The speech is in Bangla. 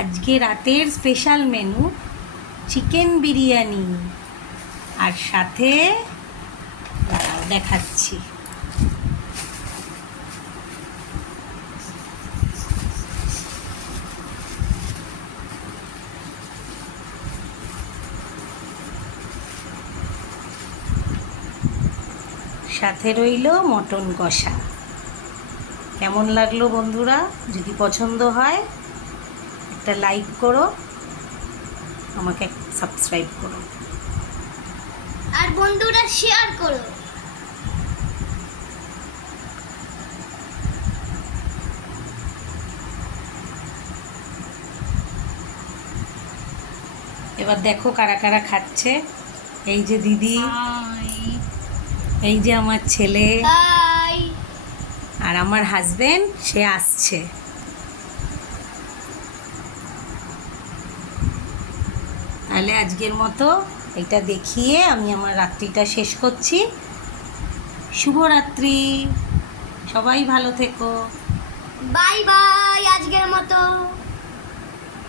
আজকে রাতের স্পেশাল মেনু চিকেন বিরিয়ানি, আর সাথে দাঁড়াও দেখাচ্ছি। সাথে রইল মটন কষা। কেমন লাগলো বন্ধুরা? যদি পছন্দ হয় একটা লাইক করো, আমাকে সাবস্ক্রাইব করো, আর বন্ধুরা শেয়ার করো। এবার দেখো কারা কারা খাচ্ছে। এই যে দিদি, এই যে আমার ছেলে, হাই। আর আমার হাজবেন্ড, সে আসছে। তাহলে আজকের মতো এটা দেখিয়ে আমি আমার রাত্রিটা শেষ করছি। শুভরাত্রি, সবাই ভালো থেকো। বাই বাই আজকের মতো।